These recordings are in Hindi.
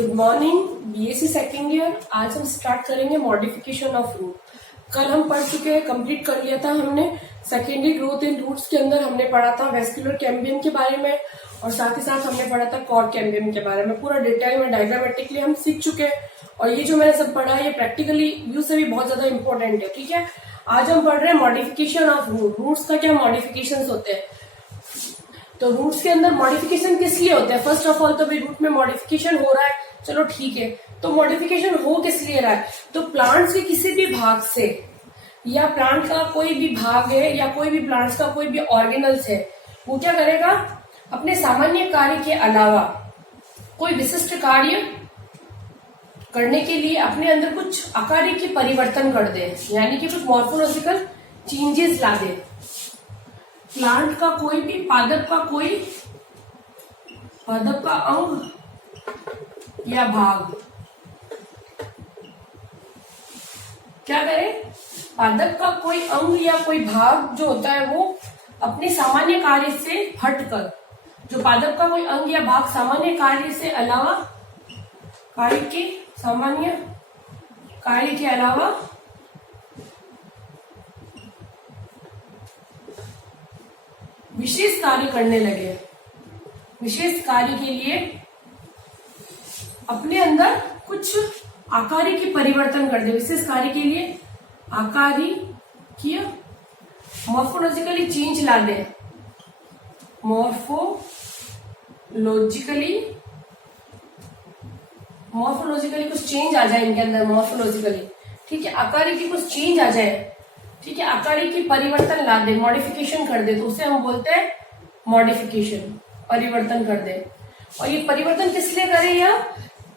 Good morning BSc second year. आज हम स्टार्ट करेंगे मॉडिफिकेशन ऑफ रूट। कल हम पढ़ चुके हैं, कंप्लीट कर लिया था हमने सेकेंडरी ग्रोथ इन रूट्स के अंदर। हमने पढ़ा था वेस्कुलर कैम्बियम के बारे में और साथ ही साथ हमने पढ़ा था कॉर्ड कैम्बियम के बारे में। पूरा डिटेल में डायग्रामेटिकली हम सीख चुके हैं और ये जो मैंने सब पढ़ा है ये प्रैक्टिकली व्यू से भी बहुत ज्यादा इंपॉर्टेंट है। ठीक है, आज हम पढ़ रहे हैं मॉडिफिकेशन ऑफ रूट। रूट्स का क्या मॉडिफिकेशन होते हैं, तो रूट्स के अंदर मॉडिफिकेशन किस लिए होते हैं। फर्स्ट ऑफ ऑल तो भाई रूट में मॉडिफिकेशन हो रहा है, चलो ठीक है। तो मॉडिफिकेशन हो किस लिए रहा है, तो प्लांट्स के किसी भी भाग से या प्लांट का कोई भी भाग है या कोई भी प्लांट्स का कोई भी ऑर्गेनल्स है, वो क्या करेगा, अपने सामान्य कार्य के अलावा कोई विशिष्ट कार्य करने के लिए अपने अंदर कुछ आकारिक की परिवर्तन कर दे, यानी कि कुछ मॉर्फोलॉजिकल चेंजेस ला दे। प्लांट का कोई भी पादप का अंग या भाग क्या करे, पादप का कोई अंग या कोई भाग जो होता है वो अपने सामान्य कार्य से हटकर, जो पादप का कोई अंग या भाग सामान्य कार्य से अलावा सामान्य कार्य के अलावा विशेष कार्य करने लगे। विशेष कार्य के लिए अपने अंदर कुछ आकारिक की परिवर्तन कर दे। विशेष कार्य के लिए आकारिकीय मॉर्फोलॉजिकली चेंज ला दे। मॉर्फोलॉजिकली कुछ चेंज आ जाए इनके अंदर, मॉर्फोलॉजिकली, ठीक है, आकारिक की कुछ चेंज आ जाए, ठीक है, आकारिक की परिवर्तन ला दे, मॉडिफिकेशन कर दे, तो उसे हम बोलते हैं मॉडिफिकेशन, परिवर्तन कर दे। और ये परिवर्तन किस लिए करे,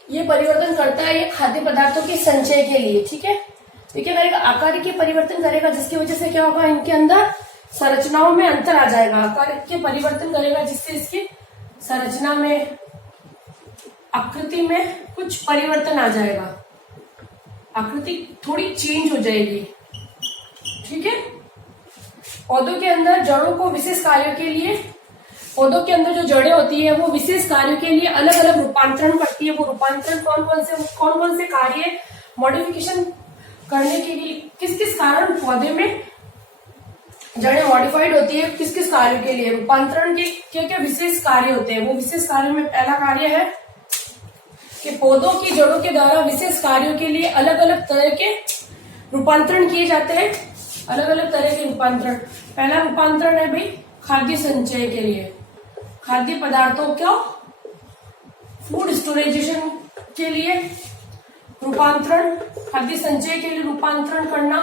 ये परिवर्तन करता है ये खाद्य पदार्थों के संचय के लिए। ठीक है, तो क्या करेगा, आकारिक के परिवर्तन करेगा, जिसकी वजह से क्या होगा, इनके अंदर संरचनाओं में अंतर आ जाएगा। आकारिक के परिवर्तन करेगा जिससे इसकी संरचना में, आकृति में कुछ परिवर्तन आ जाएगा, आकृति थोड़ी चेंज हो जाएगी। ठीक है, पौधों के अंदर जड़ों को विशेष कार्यों के लिए, पौधों के अंदर जो जड़ें होती है वो विशेष कार्यों के लिए अलग अलग रूपांतरण करती है। वो रूपांतरण कौन कौन से कार्य मॉडिफिकेशन करने के लिए, किस किस कारण पौधे में जड़ें मॉडिफाइड होती है, किस किस कार्य के लिए, रूपांतरण के क्या क्या विशेष कार्य होते हैं। वो विशेष कार्य में पहला कार्य है कि पौधों की जड़ों के द्वारा विशेष कार्यों के लिए अलग अलग तरह के रूपांतरण किए जाते हैं। अलग अलग तरह के रूपांतरण, पहला रूपांतरण है भाई खाद्य संचय के लिए, खाद्य पदार्थों का फूड स्टोरेजेशन के लिए रूपांतरण, खाद्य संचय के लिए रूपांतरण करना।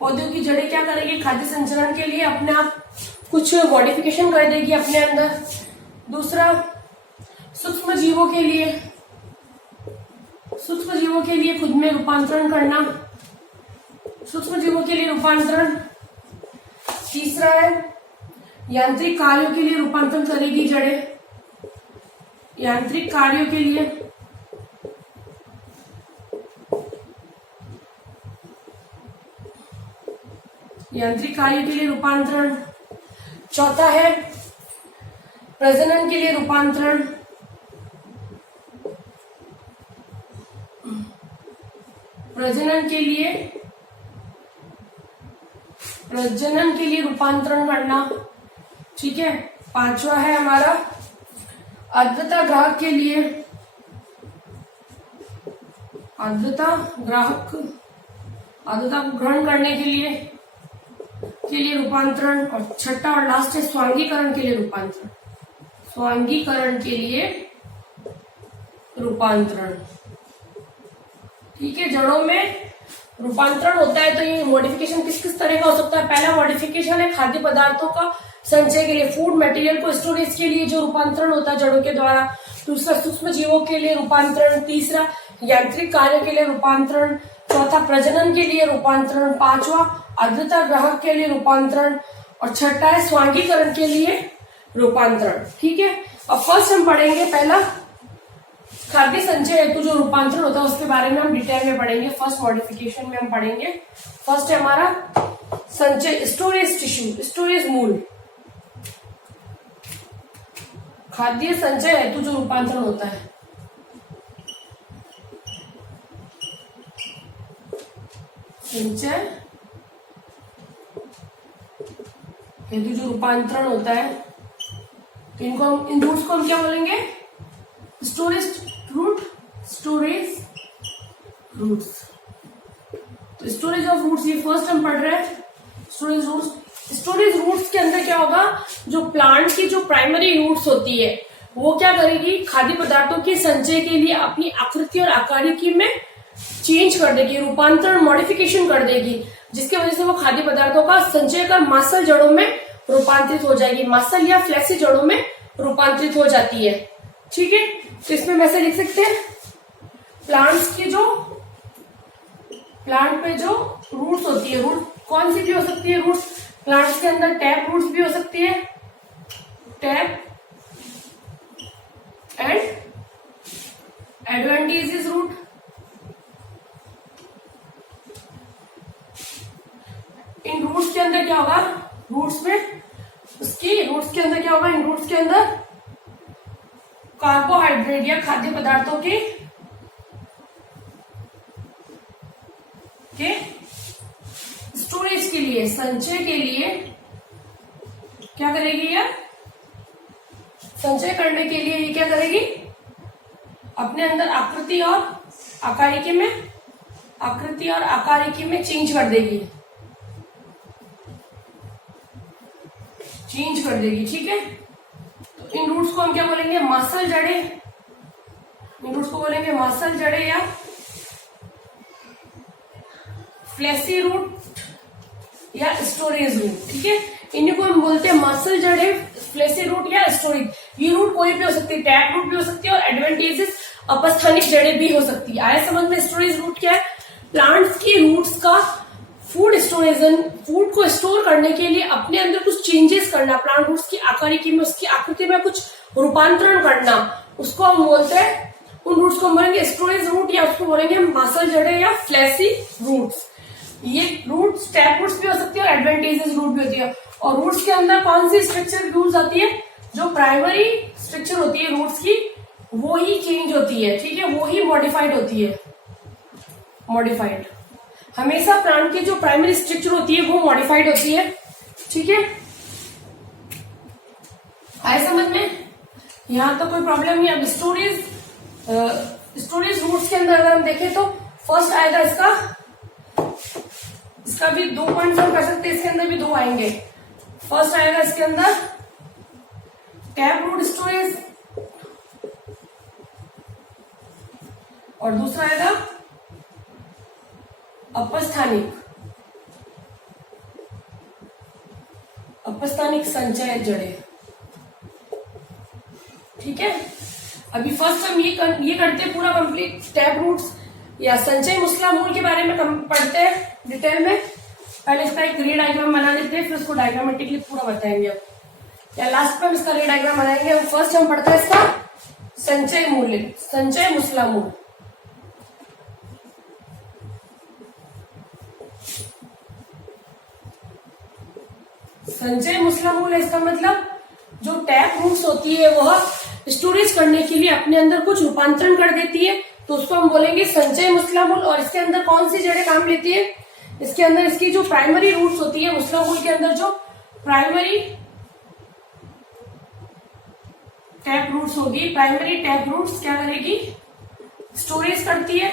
पौधों की जड़ें क्या करेगी, खाद्य संचरण के लिए अपने आप कुछ मॉडिफिकेशन कर देगी अपने अंदर। दूसरा, सूक्ष्म जीवों के लिए खुद में रूपांतरण करना, सूक्ष्म जीवों के लिए रूपांतरण। तीसरा है यांत्रिक कार्यों के लिए रूपांतरण करेगी जड़ें, यांत्रिक कार्यों के लिए। यांत्रिक कार्यों के लिए रूपांतरण। चौथा है प्रजनन के लिए रूपांतरण, प्रजनन के लिए रूपांतरण करना। ठीक है, पांचवा है हमारा आर्द्रता ग्राहक के लिए, आर्द्रता को ग्रहण करने के लिए रूपांतरण। और छठा और लास्ट है स्वांगीकरण के लिए रूपांतरण, स्वांगीकरण के लिए रूपांतरण। ठीक है, जड़ों में रूपांतरण होता है तो ये मॉडिफिकेशन किस किस तरह का हो सकता है। पहला मॉडिफिकेशन है खाद्य पदार्थों का संचय के लिए, फूड मटेरियल को स्टोरेज के लिए जो रूपांतरण होता है जड़ों के द्वारा। दूसरा, सूक्ष्म जीवों के लिए रूपांतरण। तीसरा, यांत्रिक कार्य के लिए रूपांतरण। चौथा, प्रजनन के लिए रूपांतरण। पांचवा, आर्द्रता ग्राहक के लिए रूपांतरण। और छठा है स्वांगीकरण के लिए रूपांतरण। ठीक है, अब फर्स्ट हम पढ़ेंगे पहला खाद्य संचय हेतु जो रूपांतरण होता है उसके बारे में हम डिटेल में पढ़ेंगे। फर्स्ट मॉडिफिकेशन में हम पढ़ेंगे, फर्स्ट है हमारा संचय, स्टोरेज टिश्यू, स्टोरेज मूल। खाद्य संचय हेतु जो रूपांतरण होता है, संचय हेतु जो रूपांतरण होता है, इनको हम, इन रूट्स को हम क्या बोलेंगे? Storage root, storage roots. तो स्टोरेज ऑफ रूट्स ये फर्स्ट हम पढ़ रहे हैं, स्टोरेज रूट्स। स्टोरेज रूट्स के अंदर क्या होगा, जो प्लांट की जो प्राइमरी रूट्स होती है वो क्या करेगी, खाद्य पदार्थों के संचय के लिए अपनी आकृति और आकारिकी में चेंज कर देगी, रूपांतरण, मॉडिफिकेशन कर देगी, जिसकी वजह से वो खाद्य पदार्थों का संचय कर मांसल जड़ों में रूपांतरित हो जाएगी, मांसल या फ्लैसी जड़ों में रूपांतरित हो जाती है। ठीक है, तो इसमें वैसे लिख सकते हैं, प्लांट्स की जो, प्लांट पे जो रूट्स होती है, रूट कौन सी भी हो सकती है रूट्स, प्लांट्स के अंदर टैप रूट्स भी हो सकती है, टैप एंड एडवेंटिशियस रूट। इन रूट्स के अंदर क्या होगा, रूट्स में उसकी, रूट्स के अंदर क्या होगा, इन रूट्स के अंदर कार्बोहाइड्रेट या खाद्य पदार्थों के स्टोरेज के लिए, संचय के लिए क्या करेगी यह, संचय करने के लिए ये क्या करेगी, अपने अंदर आकृति और आकारिकी में, आकृति और आकारिकी में चेंज कर देगी, चेंज कर देगी। ठीक है, तो इन रूट्स को हम क्या बोलेंगे, मांसल जड़े, इन रूट्स को बोलेंगे मांसल जड़े या फ्लैसी रूट या स्टोरेज रूट। ठीक है, इन्हीं को हम बोलते हैं मांसल जड़े, फ्लैसी रूट या स्टोरेज। ये रूट कोई भी हो सकती है, टैप रूट भी हो सकती है और एडवेंटिशियस अपस्थानिक जड़ें भी हो सकती है। आया समझ में? स्टोरेज रूट क्या है, प्लांट्स की रूट्स का फूड स्टोरेजन, फूड को स्टोर करने के लिए अपने अंदर कुछ चेंजेस करना, प्लांट रूट्स की आकारिकी में, उसकी आकृति में कुछ रूपांतरण करना, उसको हम बोलते हैं, उन रूट्स को हम बोलेंगे स्टोरेज रूट या उसको बोलेंगे मांसल जड़े या फ्लैसी रूट्स। ये रूट्स टैप रूट्स भी हो सकती है और एडवेंटिशियस रूट भी होती है। और रूट्स के अंदर कौन सी स्ट्रक्चर यूज आती है, जो प्राइमरी स्ट्रक्चर होती है रूट्स की वो ही चेंज होती है। ठीक है, वो ही मॉडिफाइड होती है, मॉडिफाइड। हमेशा प्लांट की जो प्राइमरी स्ट्रक्चर होती है वो मॉडिफाइड होती है। ठीक है, आए समझ में? यहां तो कोई प्रॉब्लम नहीं। अब स्टोरेज, स्टोरेज रूट्स के अंदर अगर हम देखें तो फर्स्ट आएगा इसका भी 2 पॉइंट हम कर सकते हैं, इसके अंदर भी 2 आएंगे। फर्स्ट आएगा इसके अंदर टैप रूट स्टोरेज और दूसरा आएगा अपस्थानिक संचय जड़े। ठीक है, अभी फर्स्ट हम ये करते हैं पूरा कंप्लीट टैप रूट्स या संचय मुस्ला मूल के बारे में पढ़ते हैं डिटेल में। पहले इसका एक रे डायग्राम बना लेते हैं, फिर उसको डायग्रामेटिकली पूरा बताएंगे या लास्ट में हम इसका रे डायग्राम बनाएंगे। फर्स्ट हम पढ़ते हैं इसका संचय मूल्य, संचय मुस्ला मूल। संचय मुस्ला मूल है, इसका मतलब जो टैप रूट्स होती है वह स्टोरेज करने के लिए अपने अंदर कुछ रूपांतरण कर देती है, तो उसको हम बोलेंगे संचय मुस्ला मूल। और इसके अंदर कौन सी जड़ें काम लेती है, इसके अंदर इसकी जो प्राइमरी रूट्स होती है मुस्ला मूल के अंदर जो प्राइमरी टैप रूट्स होगी, प्राइमरी टैप रूट्स क्या करेगी, स्टोरेज करती है।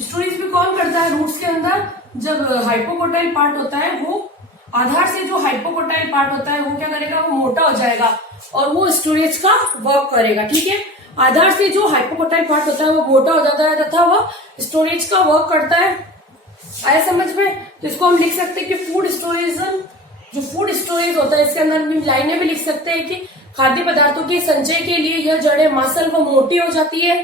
स्टोरेज भी कौन करता है रूट्स के अंदर, जब हाइपोकोटाइल पार्ट होता है वो आधार से जो हाइपोकोटाइल पार्ट होता है वो क्या करेगा, वो मोटा हो जाएगा और वो स्टोरेज का वर्क करेगा। ठीक है, आधार से जो हाइपोकोटाइल पार्ट होता है वो मोटा हो जाता है तथा वह स्टोरेज का वर्क करता है। आया समझ में? तो इसको हम लिख सकते हैं कि फूड स्टोरेज, जो फूड स्टोरेज होता है इसके अंदर लाइनें भी लिख सकते हैं कि खाद्य पदार्थों के संचय के लिए यह जड़ें मांसल व मोटी हो जाती है।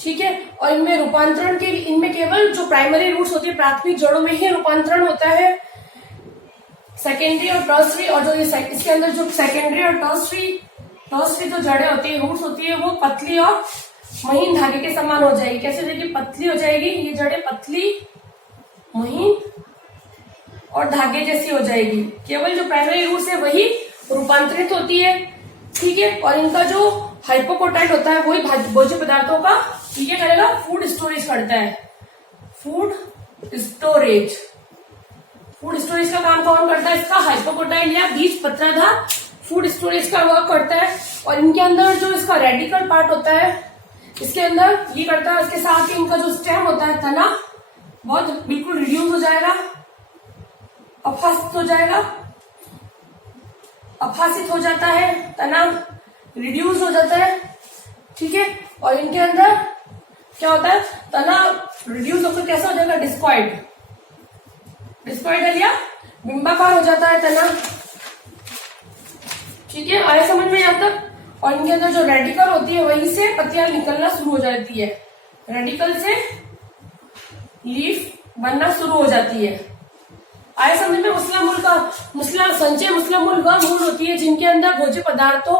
ठीक है, और इनमें रूपांतरण के लिए, इनमें केवल जो प्राइमरी रूट्स होती है प्राथमिक जड़ों में ही रूपांतरण होता है। सेकेंडरी और टर्सरी, और जो इसके अंदर जो सेकेंडरी और टर्सरी जो जड़ें होती है, रूट्स होती है, वो पतली और महीन धागे के समान हो जाएगी। कैसे हो जाएगी, पतली हो जाएगी, ये जड़ें पतली, महीन और धागे जैसी हो जाएगी। केवल जो प्राइमरी रूट्स है वही रूपांतरित होती है। ठीक है, और इनका जो हाइपोकोटाइल होता है वही भोज्य पदार्थों का ये करेगा, फूड स्टोरेज करता है, फूड स्टोरेज। फूड स्टोरेज का काम कौन करता है? इसका हाइपोकोटाइल या बीज पत्राधार फूड स्टोरेज का वर्क करता है। और इनके अंदर जो इसका रेडिकल पार्ट होता है, इसके अंदर ये करता है, इसके साथ ही इनका जो स्टेम होता है, तना, बहुत बिल्कुल रिड्यूस हो जाएगा, अपहासित हो जाएगा, अपहासित हो जाता है, तना रिड्यूस हो जाता है, ठीक है। और इनके अंदर क्या होता है? तना रिड्यूस होकर कैसा हो जाएगा? डिस्कॉइड, डिस्कॉइडल या बिंबाकार हो जाता है तना, ठीक है। आया समझ में यहाँ तक? और इनके अंदर जो रेडिकल होती है वहीं से पत्तियां निकलना शुरू हो जाती है, रेडिकल से लीफ बनना शुरू हो जाती है। आया समझ में? मुस्ला मूल का संचय, मुस्ला मूल वह मूल होती है जिनके अंदर भोज्य पदार्थों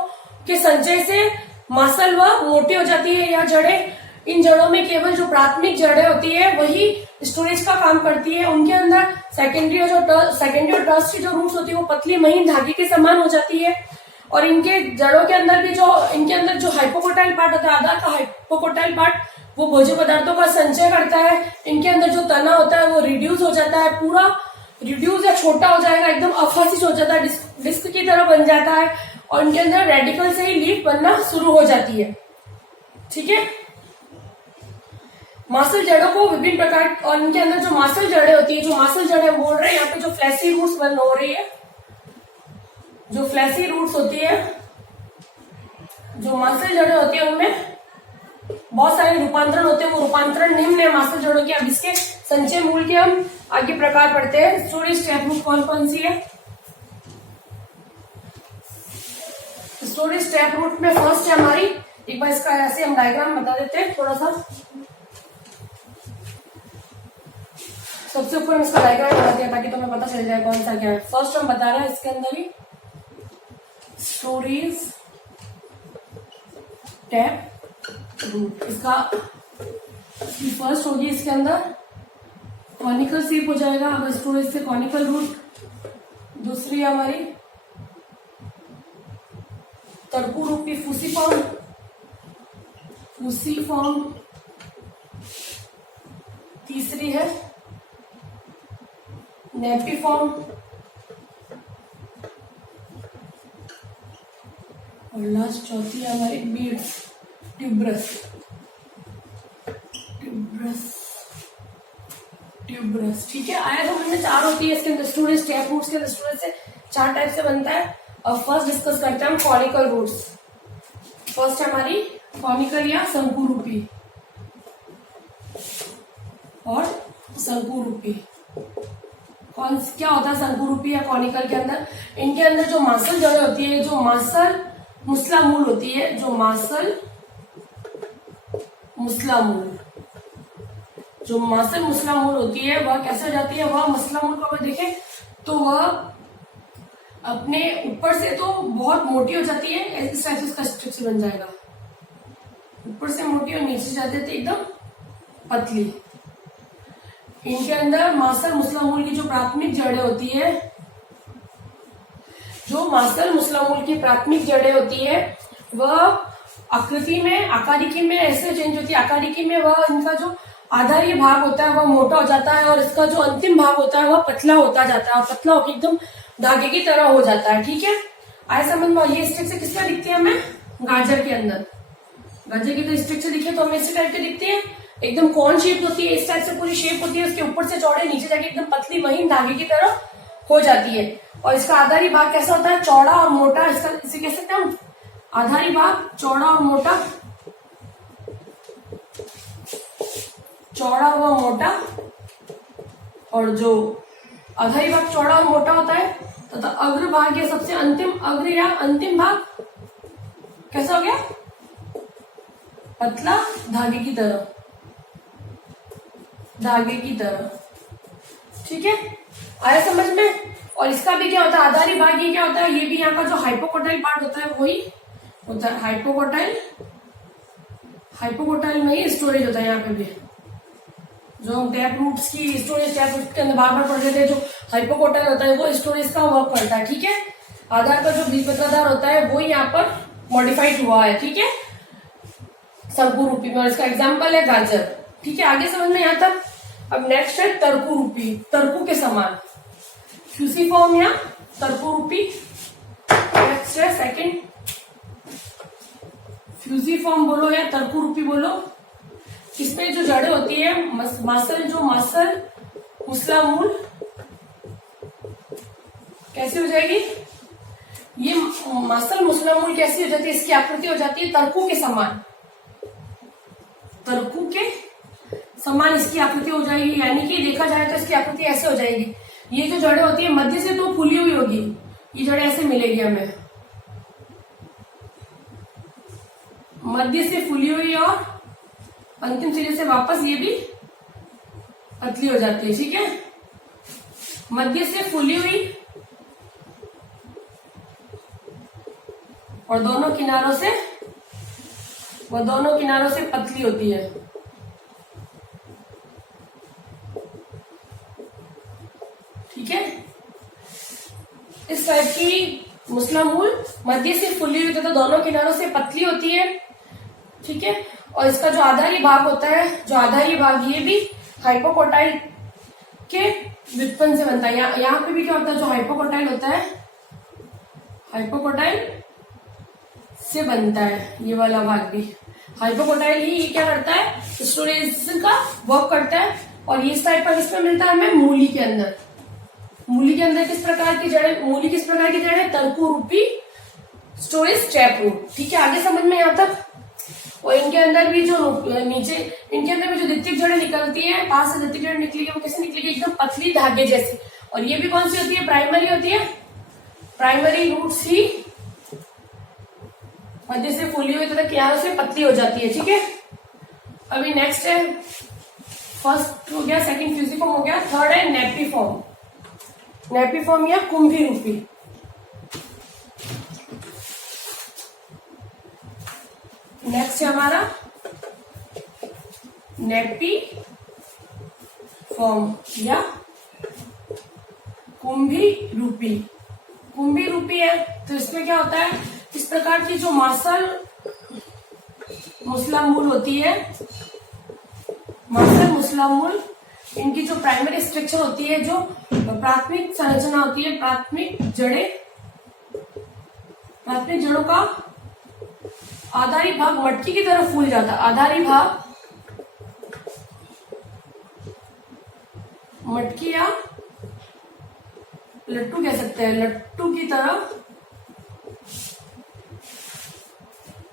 के संचय से मांसल व मोटी हो जाती है या जड़ें। इन जड़ों में केवल जो प्राथमिक जड़ें होती है वही स्टोरेज का काम करती है। उनके अंदर सेकेंडरी और टर्सरी जो रूट्स होती है वो पतली महीन धागे के समान हो जाती है। और इनके जड़ों के अंदर भी इनके अंदर जो हाइपोकोटाइल पार्ट होता है, आधार का हाइपोकोटाइल पार्ट, वो भोज्य पदार्थों का संचय करता है। इनके अंदर जो तना होता है वो रिड्यूस हो जाता है, पूरा रिड्यूस या छोटा हो जाएगा, एकदम अपहासित हो जाता है, डिस्क की तरह बन जाता है। और इनके अंदर रेडिकल से ही लीफ बनना शुरू हो जाती है, ठीक है। मांसल जड़ों को विभिन्न प्रकार, और इनके अंदर जो मांसल जड़ें होती है, जो मांसल जड़ें बोल रहे हैं यहाँ पे, जो फ्लैसी रूट्स बन हो रही है, जो फ्लैसी रूट्स होती है, जो मांसल जड़ें होती है, उनमें बहुत सारे रूपांतरण होते हैं। वो रूपांतरण निम्न है मांसल जड़ों के। अब इसके संचय मूल के हम आगे प्रकार पढ़ते हैं। स्टोरेज टैप रूट कौन कौन सी है? स्टोरेज टैप रूट में फर्स्ट है हमारी, एक बार इसका ऐसे हम डायग्राम बता देते हैं थोड़ा सा। सबसे ऊपर हम इसका डायग्राम बनाते हैं ताकि तुम्हें पता चल जाए कौन सा क्या है। फर्स्ट हम बता रहे हैं इसके अंदर ही स्टोरेज टैप रूट। इसका फर्स्ट होगी इसके अंदर कॉनिकल शेप हो जाएगा, अगर स्टोरेज से कॉनिकल रूट। दूसरी हमारी तर्कु रूपी फूसीफॉर्म, फूसीफॉर्म। तीसरी है नेपिफॉर्म। और लास्ट चौथी है हमारी बीड्स, ट्यूबरस, ट्यूबरस, ठीक है। आया समझ में? चार होती है इसके अंदर स्टोरेज टैप रूट्स के अंदर। स्टोरेज से चार टाइप से बनता है। अब फर्स्ट डिस्कस करते हैं हम कॉनिकल रूट्स। फर्स्ट हमारी कॉनिकल या शंकुरूपी और शंकुरूपी। क्या होता है शंकुरूपी या कॉनिकल के अंदर? इनके अंदर जो मांसल जड़ें होती है, जो मांसल मुस्ला मूल होती है, जो मांसल मुस्ला मूल, जो मांसल मुस्ला मूल होती है वह कैसे हो जाती है? वह मुस्ला मूल को अगर देखें तो वह अपने ऊपर से तो बहुत मोटी हो जाती है, इस टाइप से उसका स्ट्रक्चर बन जाएगा, ऊपर से मोटी और नीचे जाते थे एकदम पतली। इनके अंदर मांसल मुस्ला मूल की जो प्राथमिक जड़ें होती है, जो मांसल मुस्ला मूल की प्राथमिक जड़ें होती है वह आकृति में, आकारिकी में ऐसे चेंज होती है। आकारिकी में वह इनका जो आधारीय भाग होता है वह मोटा हो जाता है और इसका जो अंतिम भाग होता है वह पतला होता जाता है और पतला होकर एकदम धागे की तरह हो जाता है, ठीक है। आए समझ में? ये स्ट्रक्चर किसका दिखती है हमें? गाजर के अंदर। गाजर की तो स्ट्रक्चर दिखे तो हमें इसी टाइप के दिखती है, एकदम कॉर्न शेप होती है, इस टाइप से पूरी शेप होती है। उसके ऊपर से चौड़े, नीचे जाके एकदम पतली महीन धागे की तरह हो जाती है। और इसका आधारी भाग कैसा होता है? चौड़ा और मोटा। इसका इसे कह सकते हैं हम आधारी भाग चौड़ा और मोटा, चौड़ा व मोटा। और जो आधारी भाग चौड़ा और मोटा होता है तथा अग्र भाग या सबसे अंतिम अग्र या अंतिम भाग कैसा हो गया? पतला धागे की तरह, धागे की तरह, ठीक है। आया समझ में? और इसका भी क्या होता है? आधारी भाग ये क्या होता है? ये भी यहाँ का जो हाइपोकोटाइल पार्ट होता है वही होता है। हाइपोकोटाइल, हाइपोकोटाइल में ही स्टोरेज होता है। यहाँ पे भी जो हम टैप रूट्स की स्टोरेज, टैप रूट के अंदर बार बार पढ़ रहे थे, जो हाइपोकोटाइल होता है वो स्टोरेज का वर्क करता है, ठीक है। आधार का जो बीज पत्राधार होता है वो यहाँ पर मॉडिफाइड हुआ है, ठीक है, शंकुरूपी में। और इसका एग्जाम्पल है गाजर, ठीक है। आगे समझ में यहाँ तक? अब नेक्स्ट है तरकु रूपी, तरकु के समान, फ्यूसिफॉर्म या तरकु रूपी। नेक्स्ट है सेकंड, फ्यूसिफॉर्म बोलो या तरकु रूपी बोलो। इसमें जो जड़ें होती है मासल मुसला मूल कैसी हो जाएगी, ये मासल मुसला मूल कैसी हो जाती है, इसकी आकृति हो जाती है तरकु के समान, तरकु के समान इसकी आकृति हो जाएगी। यानी कि देखा जाए तो इसकी आकृति ऐसे हो जाएगी, ये जो जड़ें होती है मध्य से तो फूली हुई होगी, ये जड़ें ऐसे मिलेगी हमें, मध्य से फूली हुई और अंतिम सिरे से वापस ये भी पतली हो जाती है। ठीक है, मध्य से फूली हुई और दोनों किनारों से पतली होती है। ठीक है, इस टाइप की मुसला मूल मध्य से फूली हुई तथा दोनों किनारों से पतली होती है। ठीक है, और इसका जो आधारी भाग होता है, जो आधारी भाग ये भी हाइपोकोटाइल के व्युत्पन्न से बनता है। यहाँ पे भी क्या होता है, जो हाइपोकोटाइल होता है हाइपोकोटाइल से बनता है, ये वाला भाग भी हाइपोकोटाइल ही ये क्या करता है, स्टोरेज का वर्क करता है। और ये इस टाइप का किसमें मिलता है हमें, मूली के अंदर। मूली के अंदर किस प्रकार की जड़ें, तरकु रूपी स्टोरेज ट्रैप रूट। ठीक है, आगे समझ में यहाँ तक। और इनके अंदर भी जो नीचे, इनके अंदर भी जो द्वितीयक जड़ें निकलती है, पास से द्वितीयक जड़ें निकलेगी, वो कैसे निकलेगी, एकदम पतली धागे जैसी। और ये भी कौन सी होती है, प्राइमरी होती है। प्राइमरी रूट्स ही मध्य से फूली हुई तथा किनारों से पतली हो जाती है। ठीक है, अभी नेक्स्ट है, फर्स्ट हो गया, सेकंड फ्यूसिफॉर्म हो गया, थर्ड है नेपिफॉर्म। नेपिफॉर्म या कुंभी रूपी। नेक्स्ट है हमारा नेपी फॉर्म या कुंभी रूपी। कुंभी रूपी है तो इसमें क्या होता है, इस प्रकार की जो मासल मुसला मूल होती है, मासल मुसला मूल, इनकी जो प्राइमरी स्ट्रक्चर होती है, जो प्राथमिक संरचना होती है, प्राथमिक जड़ों का आधारी भाग मटकी की तरह फूल जाता है। आधारी भाग मटकी या लट्टू कह सकते हैं, लट्टू की तरह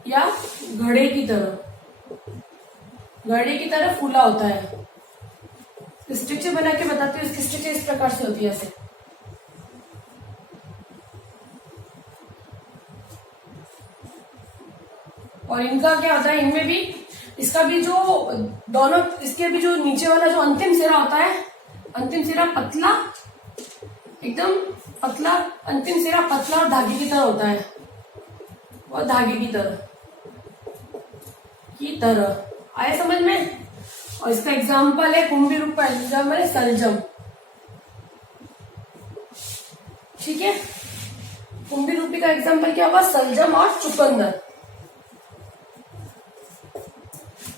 या घड़े की तरह फूला होता है। स्ट्रक्चर बना के बताती हूँ, इसकी स्ट्रक्चर इस प्रकार से होती है ऐसे। और इनका क्या होता है, इनमें भी इसका भी जो दोनों, इसके भी जो नीचे वाला जो अंतिम सिरा होता है, अंतिम सिरा पतला, एकदम पतला, अंतिम सिरा पतला और धागे की तरह होता है, और धागे की तरह आए समझ में। और इसका एग्जाम्पल है कुंभी रूप का एग्जाम्पल है सलजम। ठीक है, कुंभी रूपी का एग्जाम्पल क्या होगा, सलजम और चुकंदर।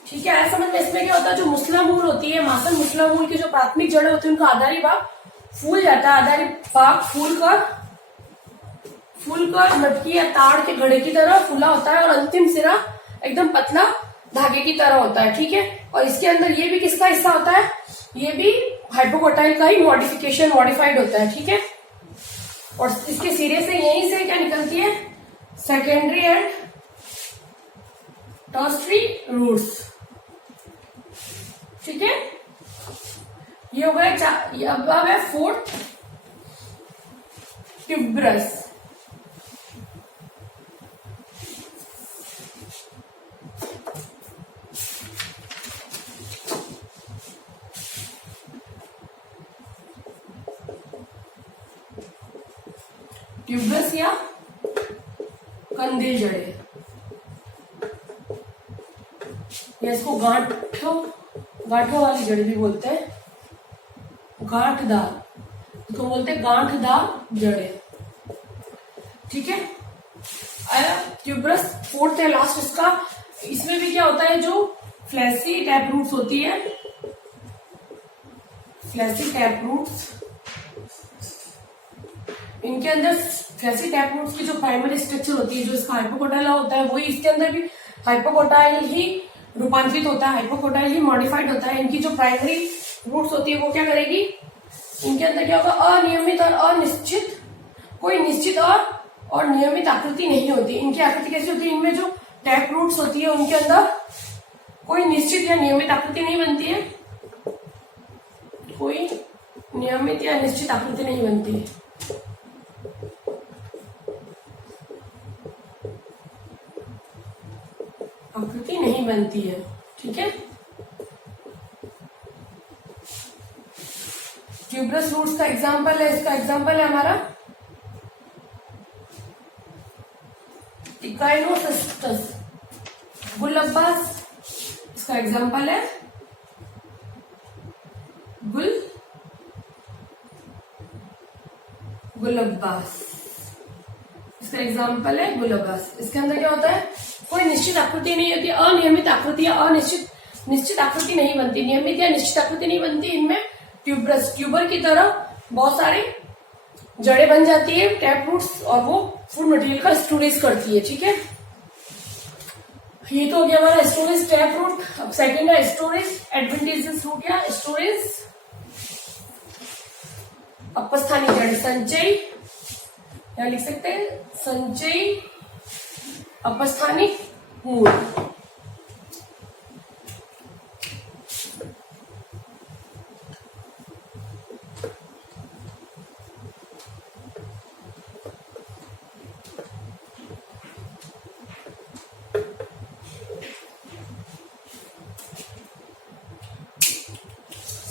ठीक है, ऐसा समझ में। इसमें क्या होता है, जो मुसला मूल होती है, मासल मुसला मूल की जो प्राथमिक जड़ें होती है, उनका आधारी भाग फूल जाता है। आधारी भाग फूल कर मटकी या ताड़ के घड़े की तरह फूला होता है, और अंतिम सिरा एकदम पतला धागे की तरह होता है। ठीक है, और इसके अंदर ये भी किसका हिस्सा होता है, ये भी हाइपोकोटाइल का ही मॉडिफाइड होता है। ठीक है, और इसके सिरे से यहीं से क्या निकलती है, सेकेंडरी एंड टर्शियरी रूट्स। ठीक है, ये हो गया। अब है फोर्थ, ट्यूबरस। ट्यूबरस या कंदील जड़े, या इसको गांठों वाली जड़ भी बोलते हैं, गांठदार, इसको बोलते हैं गांठदार जड़े। ठीक है, आया ट्यूबरस फोर्थ है, लास्ट इसका। इसमें भी क्या होता है, जो फ्लैसी टैप रूट्स होती है, फ्लैसी टैप रूट्स, इनके अंदर फ्लैसी टैप रूट्स की जो प्राइमरी स्ट्रक्चर होती है, जो इसका हाइपोकोटाइल होता है, वही इसके अंदर भी हाइपोकोटाइल ही रूपांतरित होता है, हाइपोकोटाइल ही मॉडिफाइड होता है। इनकी जो प्राइमरी रूट्स होती है वो क्या करेगी, इनके अंदर क्या होगा, अनियमित और अनिश्चित, कोई निश्चित और नियमित आकृति नहीं होती। इनकी आकृति कैसी होती है, इनमें जो टैप रूट्स होती है उनके अंदर कोई निश्चित या नियमित आकृति नहीं बनती है, कोई नियमित या निश्चित आकृति नहीं बनती है। आकृति नहीं बनती है, ठीक है। ट्यूबरस रूट्स का एग्जाम्पल है, इसका एग्जाम्पल है हमारा इकाइनोसिस्टस गुलब्बास, इसका एग्जाम्पल है गुलब्बास, इसका एग्जाम्पल है गुलब्बास। इसके अंदर क्या होता है, कोई निश्चित आकृति नहीं होती, अनियमित आकृति या निश्चित आकृति नहीं बनती, नियमित या निश्चित आकृति नहीं बनती। इनमें ट्यूबर की तरह बहुत सारी जड़ें बन जाती है, टैप रूट्स, और वो फूड मटेरियल का स्टोरेज करती है, ठीक है। ये तो हो गया हमारा स्टोरेज टैप रूट। अब सेकेंड है स्टोरेज एडवेंटेजेस रूट या स्टोरेज अपस्थानिक जड़, संचय, या लिख सकते हैं संचय अपस्थानिक मूल।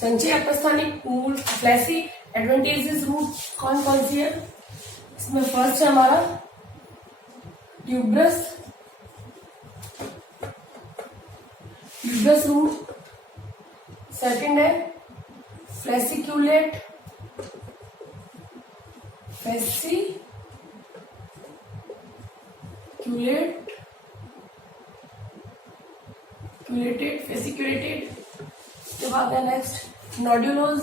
संचय अपस्थानिक मूल फ्लैसी एडवेंटेजेस रूट कौन कौन सी है, इसमें फर्स्ट है हमारा ट्यूबरस रूट, सेकंड है फ्लेसिक्यूलेट फेसिक्यूलेटेड, उसके बाद है नेक्स्ट नोड्यूलोज,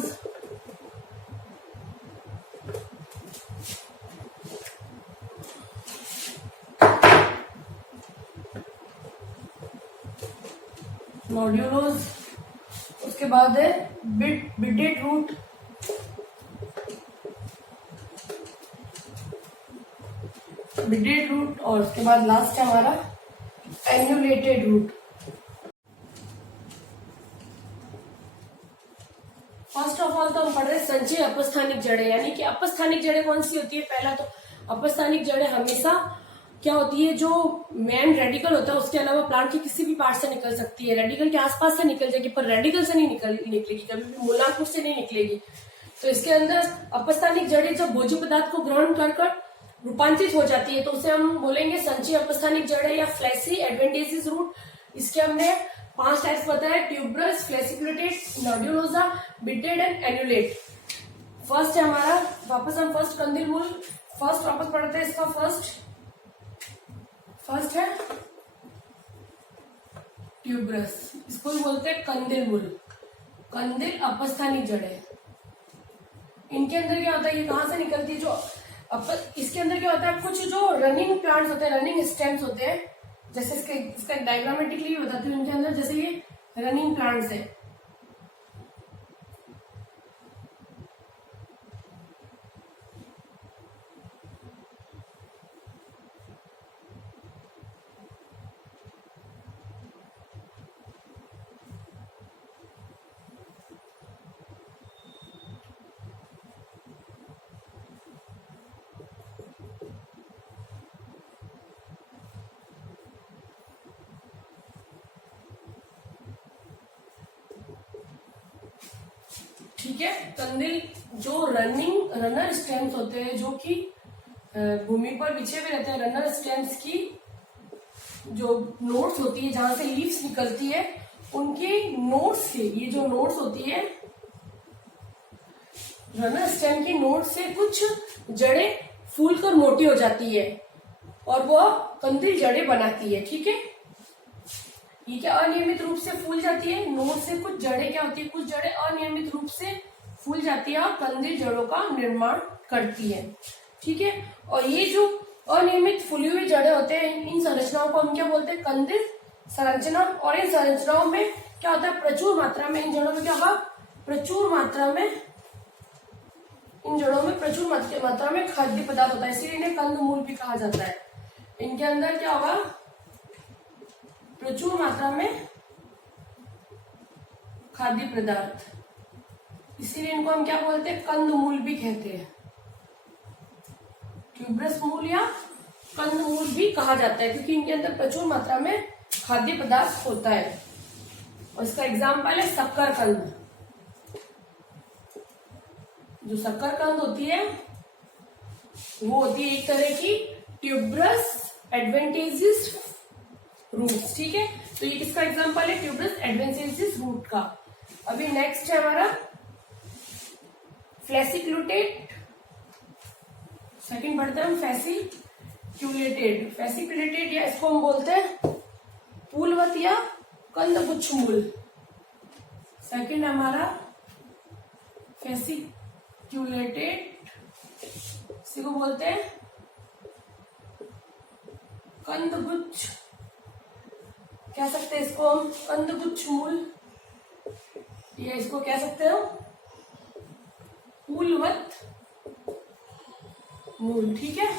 उसके बाद है बिडेड रूट, और उसके बाद लास्ट है हमारा annulated root. First of all तो हम पढ़ रहे हैं संचय अपस्थानिक जड़ें, यानी कि अपस्थानिक जड़ें कौन सी होती है। पहला तो अपस्थानिक जड़ें हमेशा क्या होती है, जो मेन रेडिकल होता है उसके अलावा प्लांट के किसी भी पार्ट से निकल सकती है, रेडिकल के आसपास से निकल जाएगी पर रेडिकल से नहीं निकलेगी, कभी भी मूलांकुर से नहीं निकलेगी। तो इसके अंदर अपस्थानिक जड़ें जब भोज्य पदार्थ को ग्रहण कर रूपांतरित हो जाती है तो उसे हम बोलेंगे संचय अपस्थानिक जड़ें या फ्लैसी एडवेंटेजेस रूट। इसके हमने 5 टाइप्स बताया, ट्यूबरस, फ्लेसिक्यूलेटेड, नोड्यूलोसा, बिडेड एंड एन्यूलेट। फर्स्ट है हमारा, वापस हम फर्स्ट कंदिल मूल फर्स्ट वापस पढ़ते हैं। इसका फर्स्ट है ट्यूबरस, इसको बोलते हैं कंदिल मूल, कंदिल अपस्थानिक जड़ें। इनके अंदर क्या होता है, ये कहां से निकलती है, जो इसके अंदर क्या होता है, कुछ जो रनिंग प्लांट्स होते हैं, रनिंग स्टेम्स होते हैं, जैसे इसका डायग्रामेटिकली बताती हूँ। इनके अंदर जैसे ये रनिंग प्लांट्स है, ठीक है। कंदिल जो रनर स्टेम्स होते हैं, जो कि भूमि पर बिछे हुए रहते हैं, रनर स्टेम्स की जो नोट्स होती है, जहां से लीव्स निकलती है, उनके नोट्स से, ये जो नोट्स होती है रनर स्टेम की नोट से कुछ जड़ें फूलकर मोटी हो जाती है और वह कंदिल जड़ें बनाती है। ठीक है, ये क्या अनियमित रूप से फूल जाती है, नोट से कुछ जड़ें क्या होती है, कुछ जड़ें अनियमित रूप से फूल जाती है और कंदील जड़ों का निर्माण करती है। ठीक है, और ये जो अनियमित फूली हुई जड़ें होते हैं, इन संरचनाओं को हम क्या बोलते हैं? कंदील संरचना। और इन संरचनाओं में क्या होता है? प्रचुर मात्रा में इन जड़ों में क्या होगा? प्रचुर मात्रा में इन जड़ों में प्रचुर मात्रा में खाद्य पदार्थ होता है, इसीलिए इन्हें कंदमूल भी कहा जाता है। इनके अंदर क्या होगा? प्रचुर मात्रा में खाद्य पदार्थ, इसीलिए इनको हम क्या बोलते हैं? कंदमूल भी कहते हैं। ट्यूबरस मूल या कंदमूल भी कहा जाता है, क्योंकि इनके अंदर प्रचुर मात्रा में खाद्य पदार्थ होता है। और इसका एग्जाम्पल है शक्करकंद। जो शक्करकंद होती है वो होती है एक तरह की ट्यूबरस एडवेंटेजियस रूट्स। ठीक है, तो ये किसका एग्जाम्पल है? ट्यूबरस एडवेंटेजियस रूट का। अभी नेक्स्ट है हमारा फ्लेसिक्यूलेटेड। सेकंड बढ़ते हैं हम फेसिक्यूलेटेड। फेसिक्यूलेटेड या इसको हम बोलते हैं फूलवत या कंदगुच्छ मूल। सेकंड हमारा फेसिक्यूलेटेड, इसी को बोलते हैं कंदगुच्छ, कह सकते हैं इसको हम कंदगुच्छ मूल, या इसको कह सकते हो फूलवत मूल। ठीक है,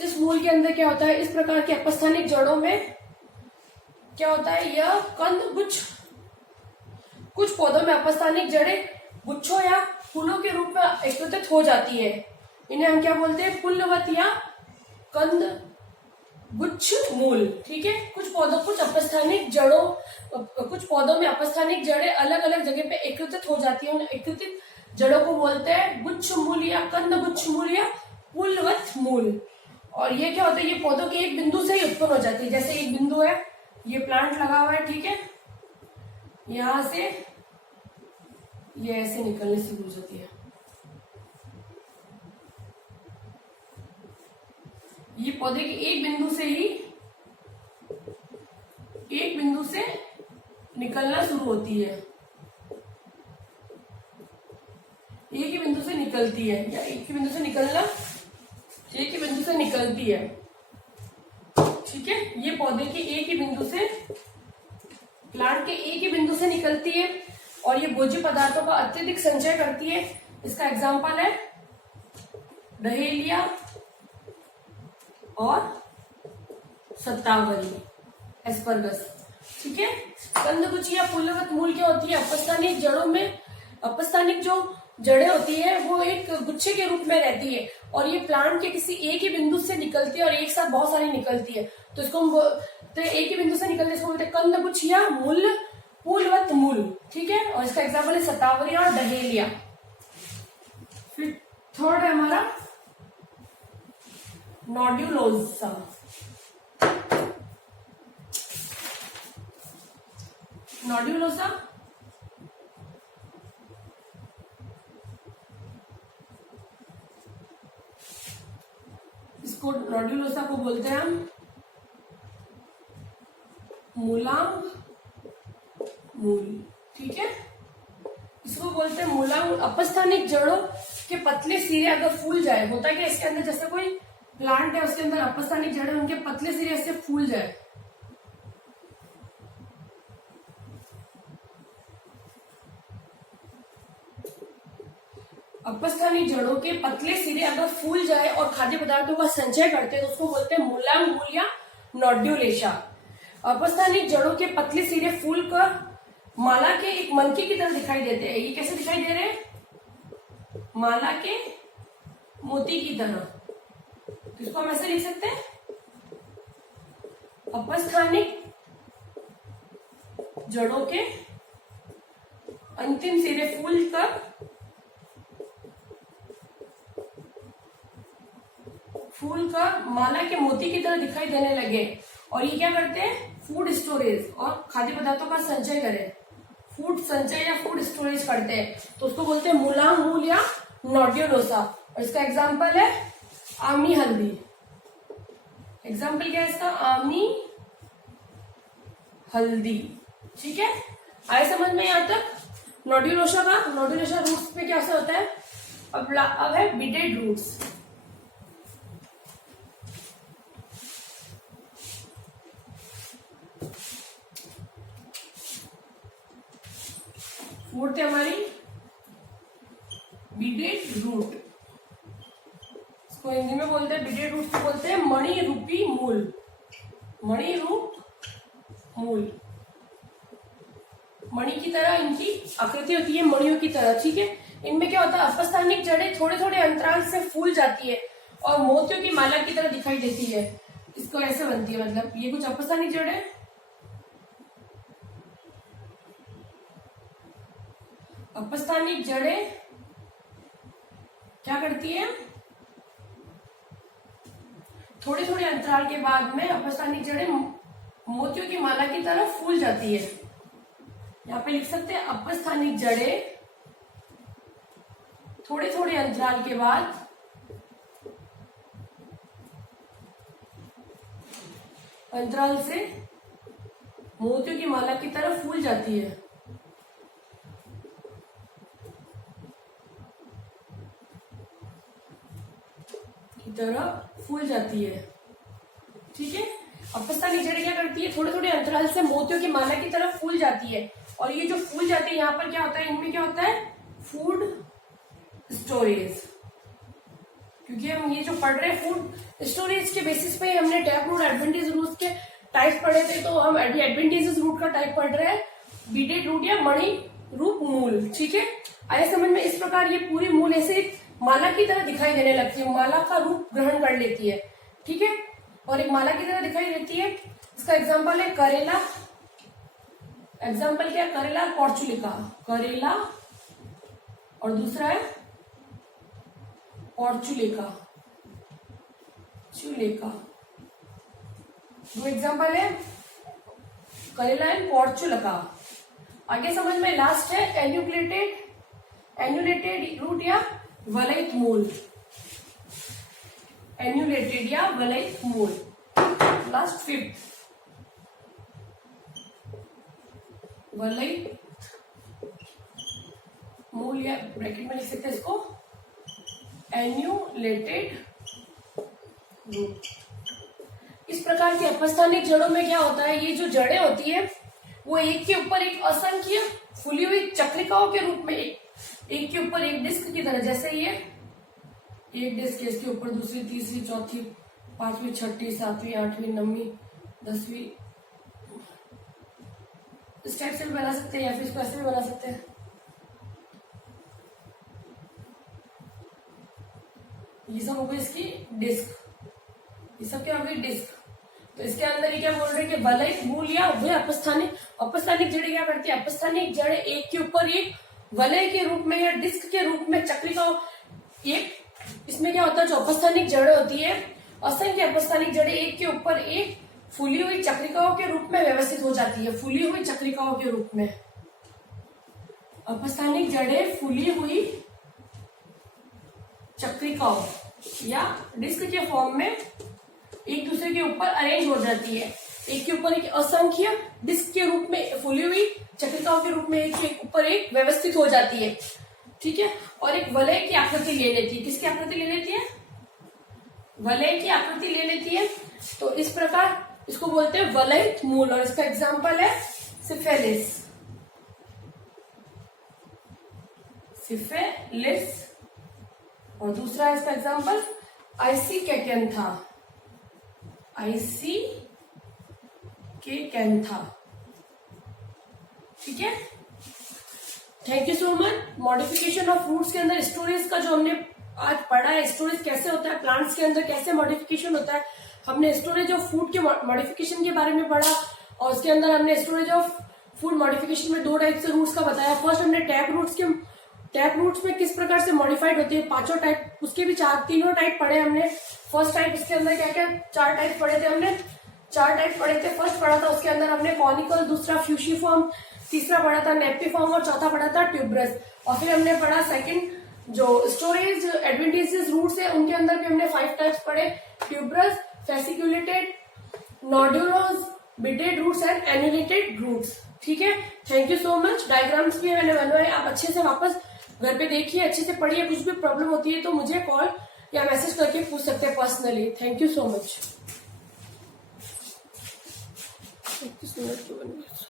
इस मूल के अंदर क्या होता है? इस प्रकार के अपस्थानिक जड़ों में क्या होता है? यह कंदगुच्छ, कुछ पौधों में अपस्थानिक जड़ें गुच्छों या फूलों के रूप में एकत्रित हो जाती है। इन्हें हम क्या बोलते हैं? फूलवत या कंदगुच्छ मूल। ठीक है, कुछ अपस्थानिक जड़ों, कुछ पौधों में अपस्थानिक जड़ें अलग अलग जगह पे एकत्रित हो जाती है। उन एकत्रित जड़ों को बोलते हैं गुच्छ मूल या कंदगुच्छ मूल या फूलवत मूल। और ये क्या होता है? ये पौधों के एक बिंदु से ही उत्पन्न हो जाती है। जैसे एक बिंदु है, ये प्लांट लगा हुआ है, ठीक है, यहां से ये ऐसे निकलने शुरू हो जाती है। ये पौधे के एक बिंदु से निकलना शुरू होती है, एक ही बिंदु से निकलती है, या एक ही बिंदु से निकलती है। ठीक है, ये पौधे के एक ही बिंदु से, प्लांट के एक ही बिंदु से निकलती है और ये भोज्य पदार्थों का अत्यधिक संचय करती है। इसका एग्जाम्पल है डहेलिया और शतावरी, एस्परगस। ठीक है, कंदगुच्छ या फूलवत मूल क्या होती है? अपस्थानिक जड़ों में, अपस्थानिक जो जड़ें होती है वो एक गुच्छे के रूप में रहती है और ये प्लांट के किसी एक ही बिंदु से निकलती है और एक साथ बहुत सारी निकलती है। तो इसको हम एक ही बिंदु से निकलने से बोलते हैं कंदगुच्छ या मूल, फूलवत मूल। ठीक है, और इसका एग्जाम्पल है शतावरी और डहेलिया। फिर थर्ड है हमारा नोड्यूलोसा। नोड्यूलोसा इसको, नोड्यूलोसा को बोलते हैं हम मूलांग मूल। ठीक है, इसको बोलते हैं मूलांग। अपस्थानिक जड़ों के पतले सिरे अगर फूल जाए, होता है कि इसके अंदर जैसे कोई प्लांट है उसके अंदर अपस्थानिक जड़ें, उनके पतले सिरे ऐसे फूल जाए, अपस्थानिक जड़ों के पतले सिरे अगर फूल जाए और खाद्य पदार्थों का संचय करते हैं तो उसको बोलते हैं मूलांग मूल या नोड्यूलेशा। अपस्थानिक जड़ों के पतले सिरे फूल कर माला के एक मनके की तरह दिखाई देते हैं। ये कैसे दिखाई दे रहे हैं? माला के मोती की तरह। इसको हम ऐसे लिख सकते हैं, अपस्थानिक जड़ों के अंतिम सिरे फूल कर माला के मोती की तरह दिखाई देने लगे और ये क्या करते हैं? फूड स्टोरेज और खाद्य पदार्थों का संचय करें, फूड संचय या फूड स्टोरेज करते हैं, तो उसको बोलते हैं मूलांग मूल या नोड्यूलोसा। और इसका एग्जाम्पल है आमी हल्दी। एग्जाम्पल क्या है इसका? आमी हल्दी। ठीक है, आए समझ में यहां तक? नोडुलोसा रूट्स में क्या से होता है? अब है बिडेड रूट्स। फोर्थ है हमारी बिडेड रूट। इसको हिंदी में बोलते हैं, बिडेड रूट को बोलते हैं मणि रूपी मूल। मणि रूप मूल, मणि की तरह इनकी आकृति होती है, मणियों की तरह। ठीक है, इनमें क्या होता है? अपस्थानिक जड़ें थोड़े थोड़े अंतराल से फूल जाती है और मोतियों की माला की तरह दिखाई देती है। इसको ऐसे बनती है, मतलब ये कुछ अपस्थानिक जड़ें, अपस्थानिक जड़ें क्या करती है? थोड़े थोड़े अंतराल के बाद में अपस्थानिक जड़ें मोतियों की माला की तरह फूल जाती है। यहां पे लिख सकते हैं अपस्थानिक जड़ें थोड़े थोड़े अंतराल के बाद अंतराल से मोतियों की माला की तरह फूल जाती है। की तरह फूल जाती है। ठीक है, अपस्थानिक जड़ें क्या करती है? थोड़े थोड़े अंतराल से मोतियों की माला की तरफ फूल जाती है। और ये जो फूल जाती है यहाँ पर क्या होता है? इनमें क्या होता है? Food storage. क्योंकि हम ये जो पढ़ रहे हैं फूड स्टोरेज के बेसिस पे हमने टैप रूट एडवेंटेज रूट के टाइप पढ़े थे, तो हम एडवेंटेजेस रूट का टाइप पढ़ रहे हैं, बीटेड रूट या मणि रूप मूल। ठीक है, आया समझ में? इस प्रकार ये पूरी मूल ऐसे माला की तरह दिखाई देने लगती है, माला का रूप ग्रहण कर लेती है। ठीक है, और एक माला की तरह दिखाई देती है। इसका एग्जाम्पल है करेला। एग्जाम्पल क्या? करेला पोर्चुलिका, करेला, और दूसरा है पोर्चुलिका, चुलेका। दो एग्जाम्पल है करेला एंड पोर्चुलिका। आगे समझ में लास्ट है एन्यूलेटेड रूट या वलयित मूल। एन्यूलेटेड या वलयित मूल। लास्ट फिफ्थ वलयित मूल, या ब्रैकेट में लिख सकते हैं इसको एन्यूलेटेड रूट। इस प्रकार की अपस्थानिक जड़ों में क्या होता है? ये जो जड़ें होती है वो एक के ऊपर एक असंख्य फूली हुई चक्रिकाओं के रूप में, एक के ऊपर एक डिस्क की तरह, जैसे ये एक डिस्क, इसके ऊपर दूसरी, तीसरी, चौथी, पांचवी, छठी, सातवीं, आठवीं, नौवीं, 10वीं, इस टाइप से भी बना सकते हैं या फिर इसको ऐसे भी बना सकते हैं। ये सब हो गई इसकी डिस्क, ये सब क्या हो गई? डिस्क। तो इसके अंदर ये क्या बोल रहे हैं कि वलयित मूल या वे अपस्थानिक जड़ें क्या करती है? अपस्थानिक जड़ें एक के ऊपर एक वलय के रूप में या डिस्क के रूप में चक्रिकाओं, एक इसमें क्या होता है? जो अपस्थानिक जड़ें होती है, असंख्य अपस्थानिक जड़ें एक के ऊपर एक फूली हुई चक्रिकाओं के रूप में व्यवस्थित हो जाती है। फूली हुई चक्रिकाओं के रूप में अपस्थानिक जड़ें फूली हुई चक्रिकाओं या डिस्क के फॉर्म में एक दूसरे के ऊपर अरेंज हो जाती है। एक के ऊपर एक असंख्य डिस्क के रूप में फूली हुई चक्रिकाओं के रूप में एक के ऊपर एक व्यवस्थित हो जाती है। ठीक है, और एक वलय की आकृति ले लेती है। किसकी आकृति ले लेती है? वलय की आकृति ले लेती है। तो इस प्रकार इसको बोलते हैं वलयित मूल। और इसका एग्जाम्पल है सिफेलिस, सिफेलिस, और दूसरा इसका एग्जाम्पल आइसिकेकेंथा, आइसिकेकेंथा। ठीक है, thank you so much. Modification of fruits के अंदर स्टोरेज का जो हमने आज पढ़ा है, स्टोरेज कैसे होता है, प्लांट्स के अंदर कैसे मॉडिफिकेशन होता है, हमने स्टोरेज ऑफ फूड के मॉडिफिकेशन के बारे में पढ़ा। और उसके अंदर हमने स्टोरेज ऑफ फूड मॉडिफिकेशन में दो टाइप से रूट्स का बताया। फर्स्ट हमने टैप रूट्स में किस प्रकार से मॉडिफाइड होती है, पांचों टाइप, उसके भी तीनों टाइप पढ़े हमने। फर्स्ट टाइप, इसके अंदर क्या क्या 4 टाइप पढ़े थे हमने, 4 टाइप पढ़े थे। फर्स्ट पढ़ा था उसके अंदर हमने कॉनिकल, दूसरा फ्यूशिफॉर्म, तीसरा पढ़ा था नेप्टिफॉर्म और चौथा पढ़ा था ट्यूबरस। और फिर हमने पढ़ा सेकंड जो स्टोरेज एडवेंटेजेस रूट्स है, उनके अंदर भी हमने 5 टाइप्स पढ़े, tuberous, फेसिक्युलेटेड, नोडुलोज, बिटेड roots and annulated roots. ठीक है, thank you so much. Diagrams भी मैंने बनवाए, आप अच्छे से वापस घर पे देखिए, अच्छे से पढ़िए। कुछ भी प्रॉब्लम होती है तो मुझे कॉल या मैसेज करके पूछ सकते हैं personally. Thank you so much.